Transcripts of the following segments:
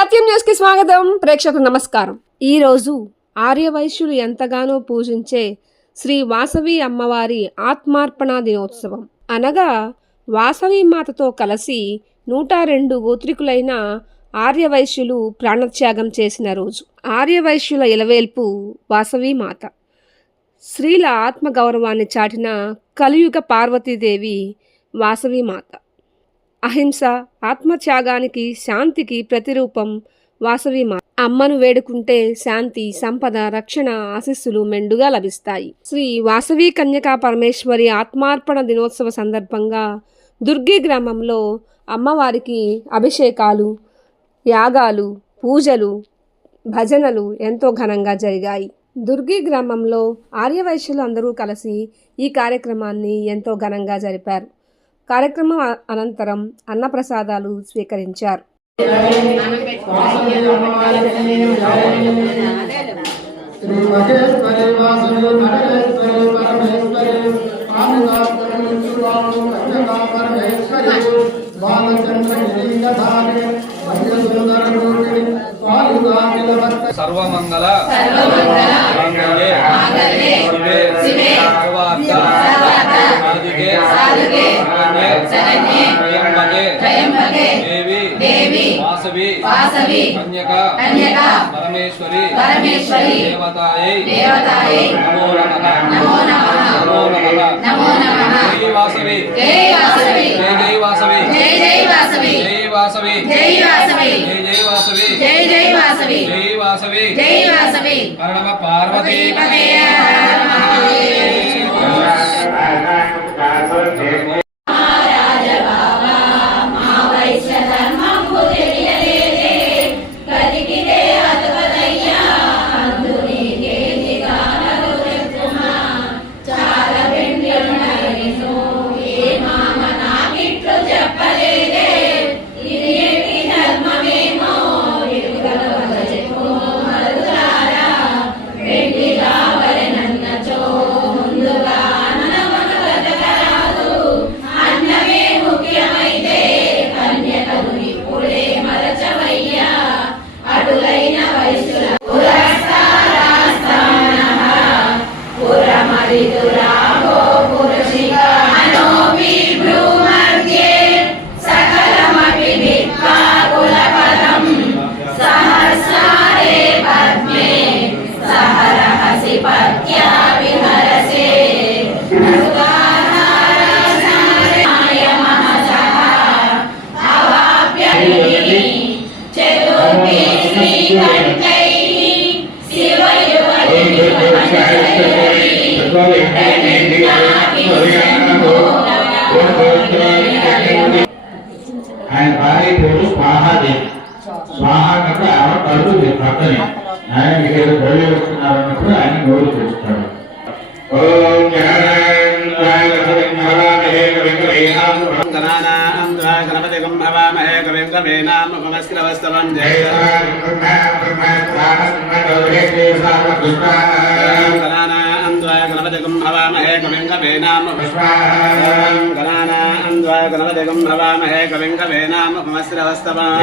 సత్యం news కి స్వాగతం. ప్రేక్షకులకు నమస్కారం. ఈ రోజు ఆర్యవైశ్యులు ఎంతగానో పూజించే శ్రీ వాసవి అమ్మవారి ఆత్మార్పణ దినోత్సవం. అనగా వాసవి మాతతో కలిసి 102 గోత్రికులైన ఆర్యవైశ్యులు ప్రాణత్యాగం చేసిన రోజు. ఆర్యవైశ్యుల ఇలవేల్పు వాసవి మాత, స్త్రీల ఆత్మగౌరవాన్ని చాటిన కలియుగ పార్వతీదేవి వాసవి మాత. అహింస, ఆత్మత్యాగానికి, శాంతికి ప్రతిరూపం వాసవి మాత. అమ్మను వేడుకుంటే శాంతి, సంపద, రక్షణ, ఆశీస్సులు మెండుగా లభిస్తాయి. శ్రీ వాసవి కన్యకా పరమేశ్వరి ఆత్మార్పణ దినోత్సవ సందర్భంగా దుర్గి గ్రామంలో అమ్మవారికి అభిషేకాలు, యాగాలు, పూజలు, భజనలు ఎంతో ఘనంగా జరిగాయి. దుర్గి గ్రామంలో ఆర్యవైశ్యులు అందరూ కలిసి ఈ కార్యక్రమాన్ని ఎంతో ఘనంగా జరిపారు. కార్యక్రమం అనంతరం అన్నప్రసాదాలు స్వీకరించారు. సర్వమంగళ శివే సర్వార్థ సాధికే దేవి వాసవి కన్యకా పరమేశ్వరి దేవతాయై నమో నమః. జై వాసవి, జై వాసవి, జై వాసవి, జై వాసవి, జై వాసవి, జై వాసవి, జై వాసవి, జై వాసవి, జై వాసవి, జై వాసవి. పరమ పార్వతీ ఆయన భార్య పేరు స్వాహాదేవి. స్వాహా కనుక ఆమె కళ్ళు పక్కనే ఆయన ఏదో బలి వస్తున్నారు అన్నప్పుడు ఆయన నోరు తెరుస్తాడు. గణపతిగం హవామహే కవిం కవేనామ గణపతిగం హవామహే కవిం కవేనామ ఉపమస్రవస్తవం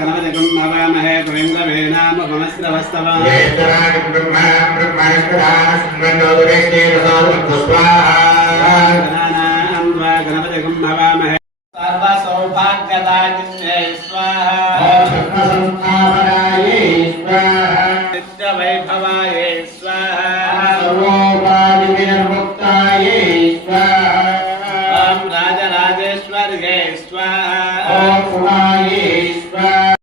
గణపతిగం హవామహే కవిం కవేనామ ఉపమస్రవస్తవం గణపతిగం హవామహే సర్వ సౌభాగ్యదాయిన్యై స్వాహా సంస్థాపనాయై స్వాహా నిత్య వైభవాయై స్వాహా సర్వోపాధి వినిర్ముక్తాయై స్వాహా ఓం రాజరాజేశ్వర్యై స్వాహా ఓం పురాయై స్వాహా.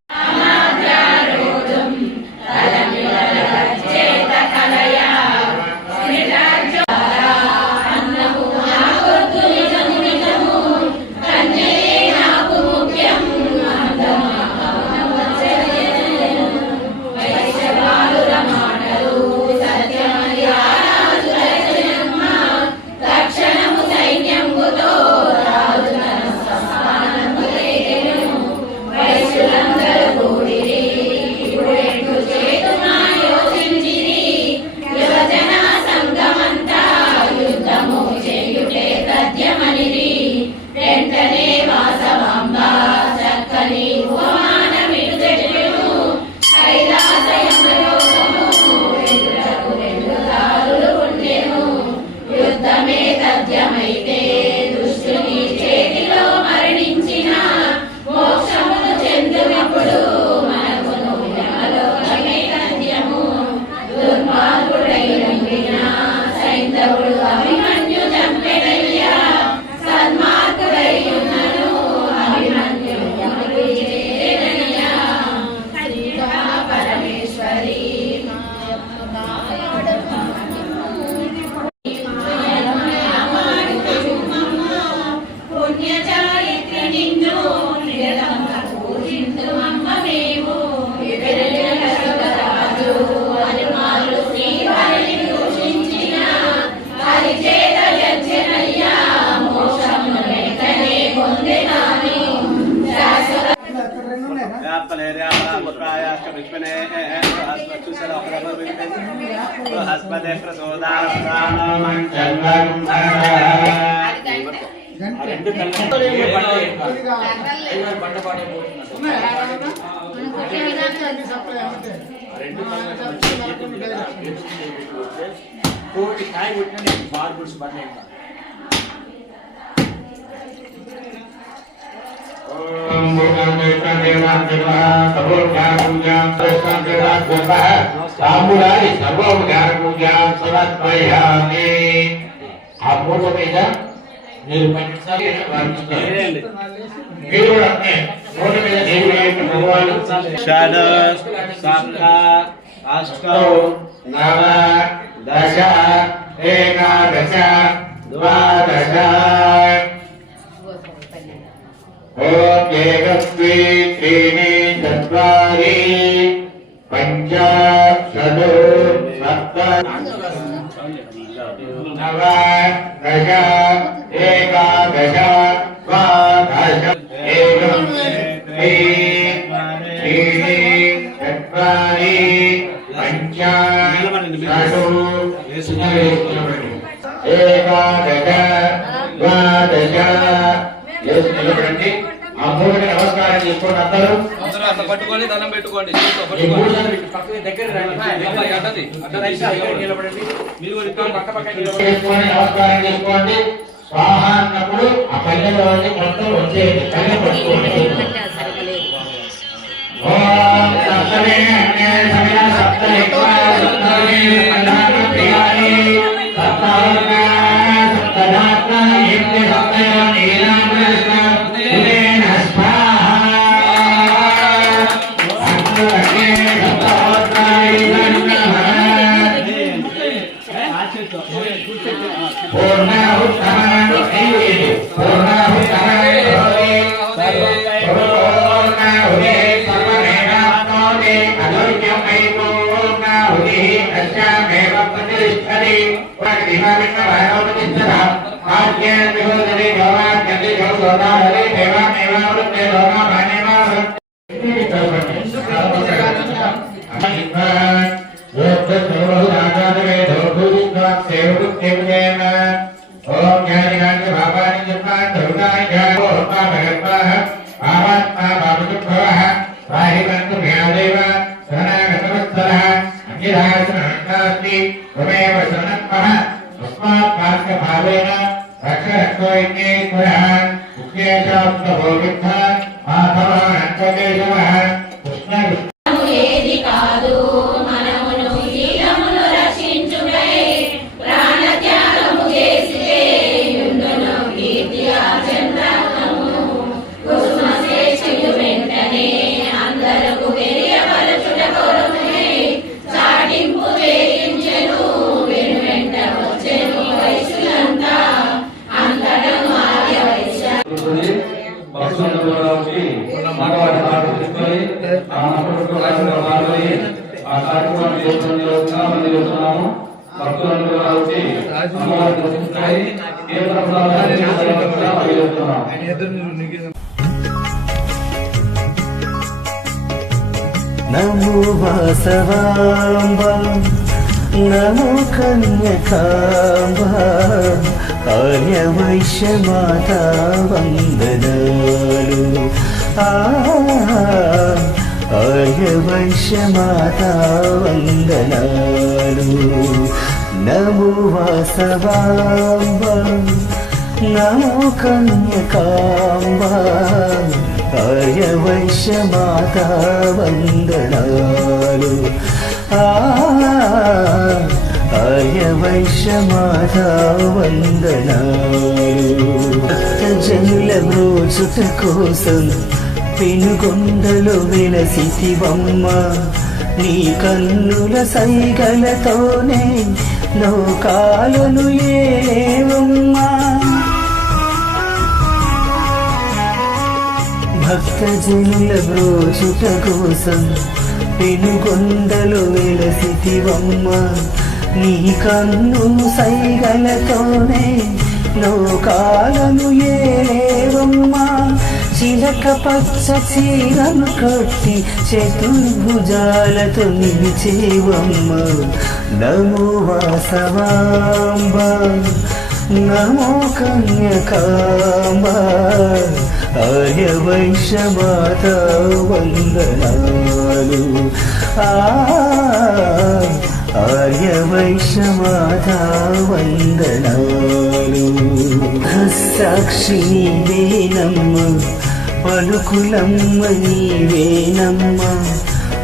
కోటి కాయ కొట్టిన మార్బుల్స్ బండి సాంబురాది సర్వోపచార పూజ సమర్పయామి. ఆ పూజ మీద మీరు మీరు కూడా పూజ మీద దేవుడు భగవాను అష్టౌ నవ దశ ఏకాదశ ద్వాదశ ఓం ఏకస్మి త్రీణి చత్వారి పంచ షడు సప్త నవ దశ ఏకాదశ ద్వాదశ ఏకం త్రీణి చత్వారి పంచ షడు ఏకాదశ ద్వాదశ నిలబడండి. ఆ మూడుకి నమస్కారం చేసుకోండి. అందరూ అట్లా పట్టుకొని దండం పెట్టుకోండి. నమస్కారం చేసుకోండి. స్వాహ అన్నప్పుడు ఆ పల్లెలో మొత్తం వచ్చేది పల్లె పట్టుకోండి. ఓం సప్తమే అన్య సమయ సప్తమే సప్తమే ప్రియాని సప్తవర్ణ సప్తదాత్మ యజ్ఞ సప్తయ నీలామృష్ణ ఉదేన స్వాహా అగ్నే సప్తవర్ణాయ నమః. పూర్ణాహుతమను నైవేద్యం పూర్ణాహుతమను పూర్ణాహుతే సర్వమేవాప్నోతి అదౌర్యం మయి పూర్ణాహుతి తస్యామేవ ప్రతిష్ఠతి ప్రతిమావిష్ణవహోపతిష్ఠత ఆజ్ఞేన విహోదరి భవాజ్ఞతి జోదాహరి దేవామేవావృత్తే లోకామానేవావృత్తే ఓం జ్ఞానిగాంచ భావాని జపాన్ ధరుణాయ జ్ఞానో భగవత్పాః భావాత్మా భావజుద్భవః వాహికంతు జ్ఞానదేవ శరణాగతవత్సలః అంగిరాసనాస్తి త్వమేవ శరణత్మః తస్మాత్ పార్శ్వ భావేన రక్షరక్షో యజ్ఞేశ్వరః ఉద్దేశాప్తభోగిత్థ మాధవాన్ అంకదేశవః కృష్ణ ఏది కాదు మనమును శీలమును రక్షించుటై ప్రాణత్యాగము చేసితే యుండును కీర్తి ఆచంద్రమును కుసుమ శ్రేష్ఠులు వెంటనే అందరకు తెలియపరచుట కొరకునే చాటింపు వేయించెను వెను వెంట వచ్చెను వయసులంతా అంతటను ఆర్య వైశ్య నమో వాసవాంబ నమో కన్యకాంబ ఆర్య వైశ్య మాతా వందనాలు ఆర్య వైశ్య మాతా వందనాలు నమో వాసవాంబ నమో కన్యకాంబ ఆర్య వైశ్య మాతా వందనాలు ఆర్య వైశ్య మాతా వందనాలు జనుల బ్రోచుట కోసం పెనుగొండలు వెలసివమ్మ నీ కన్నుల సైగలతోనే లోకాలను ఏవమ్మా భక్తజనుల బ్రోచుట కోసం పెనుగొండలు వెలసివమ్మ నీ కన్ను సైగలతోనే లోకాలను ఏవమ్మా చిలక పచ్చ చీరను కట్టి చతుర్భుజాలతో నిలిచేవమ్మ నమో వాసవాంబ నమో కన్యకాంబ ఆర్య వైశ్య మాత వందనాలు ఆర్య వైశ్య మాత వందనాలు సాక్షి నీవేనమ్మ పలుకులమ్మ నీవేనమ్మ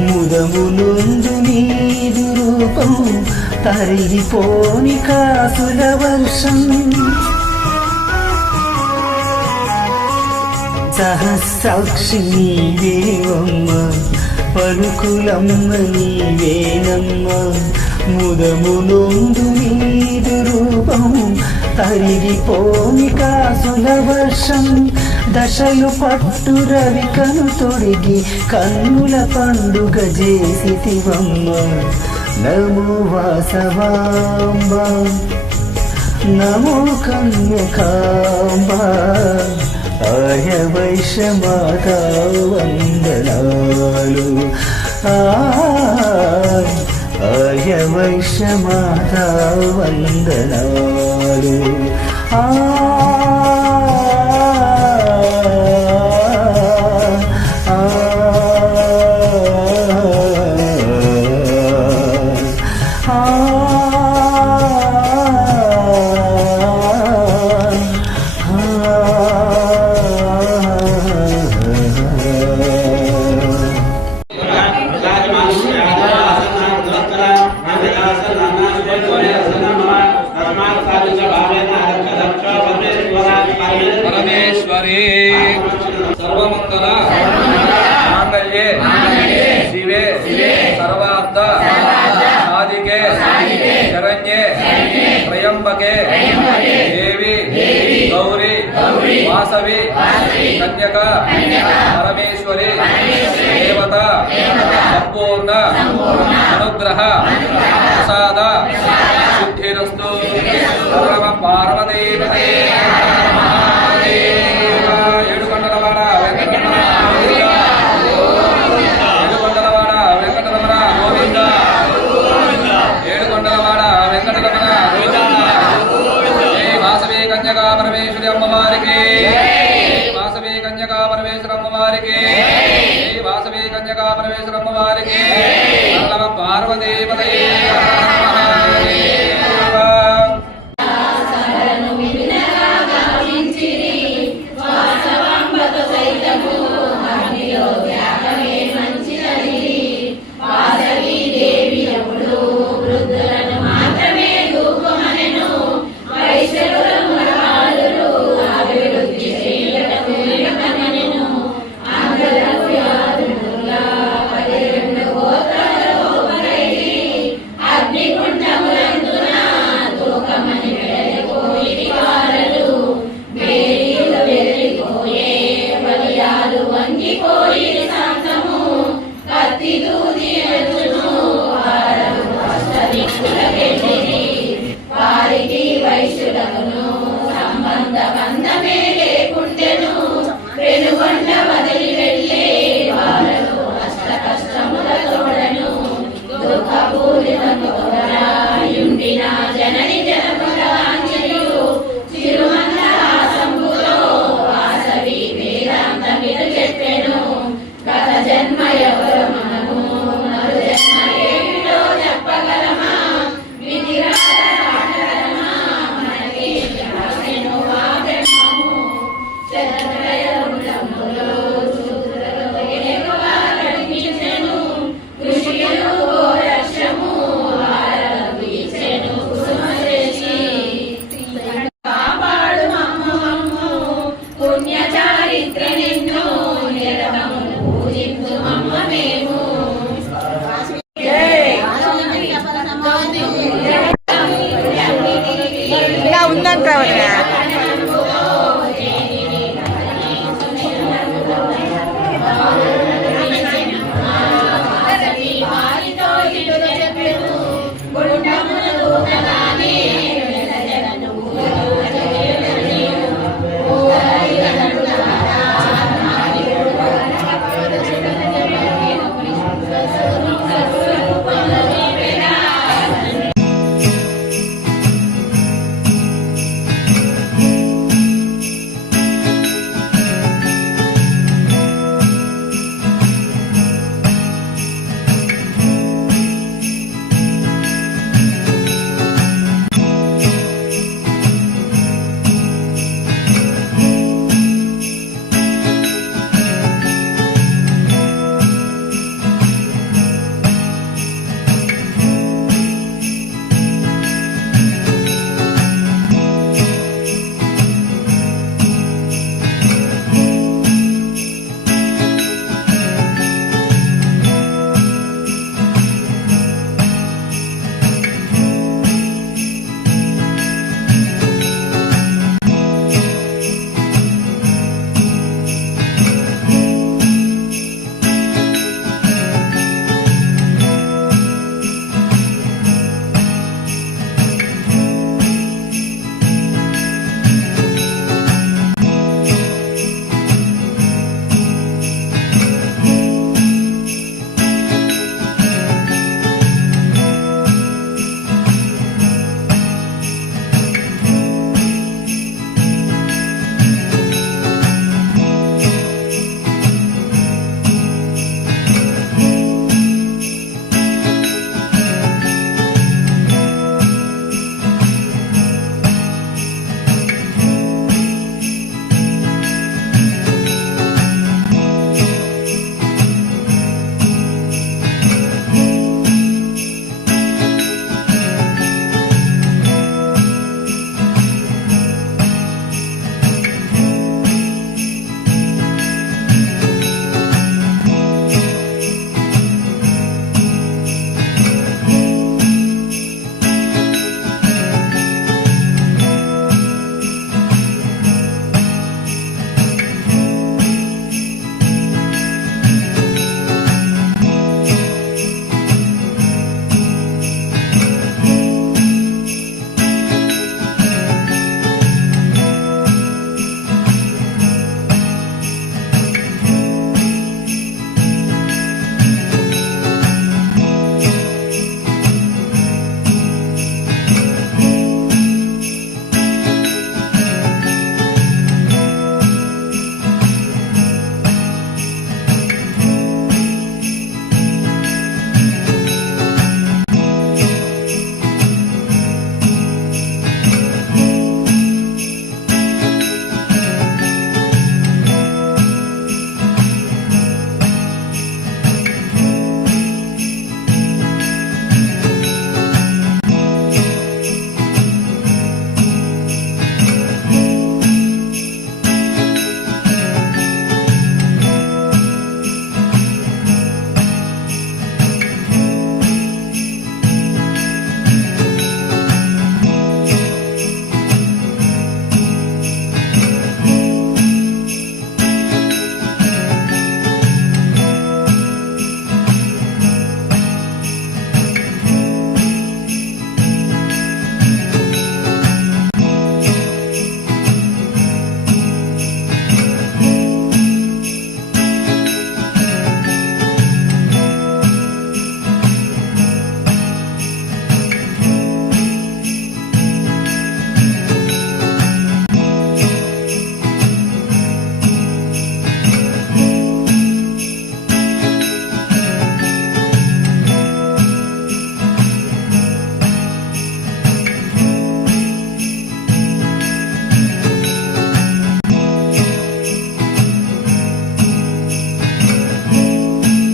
ముదము నుండు నీదు రూపం తరిగిపోని కాసుల వర్షం సహసాక్షి నీవేవమ్మ పలుకులమ్మ నీవేనమ్మ ముదము నుండు నీదు రూపం తరిగిపోని కాసుల వర్షం దశలు పట్టు రవికను తొడిగి కన్నుల పండుగ చేసితివమ్మ నమో వాసవాంబ నమో కన్యకాంబ ఆర్య వైశ్య మాత వందనాలు ఆర్య వైశ్య మాత వందనాలు పరమేశ్వరి సర్వమంగళ మాంగళ్యే శివే సర్వార్థ సాధికే శరణ్యే త్రయంబకే దేవి గౌరీ వాసవి కన్యక పరమేశ్వరి దేవత సంపూర్ణ అనుగ్రహ ప్రసాద సిద్ధిరస్తు పరమ పార్వతీపతే ఏడుకొండలవాడ వెంకటరమణ ఏడుకొండలవాడ వెంకటరమణ గోవింద ఏడుకొండలవాడ వెంకటరమణ జై వాసవి కన్యకా పరమేశ్వరి అమ్మవారికి వాసవి కన్యకా పరమేశ్వర అమ్మవారికి వాసవి కన్యకా పరమేశ్వర అమ్మవారికి పరమ పార్వతీపతే వంగిపోయి శాంతము కత్తి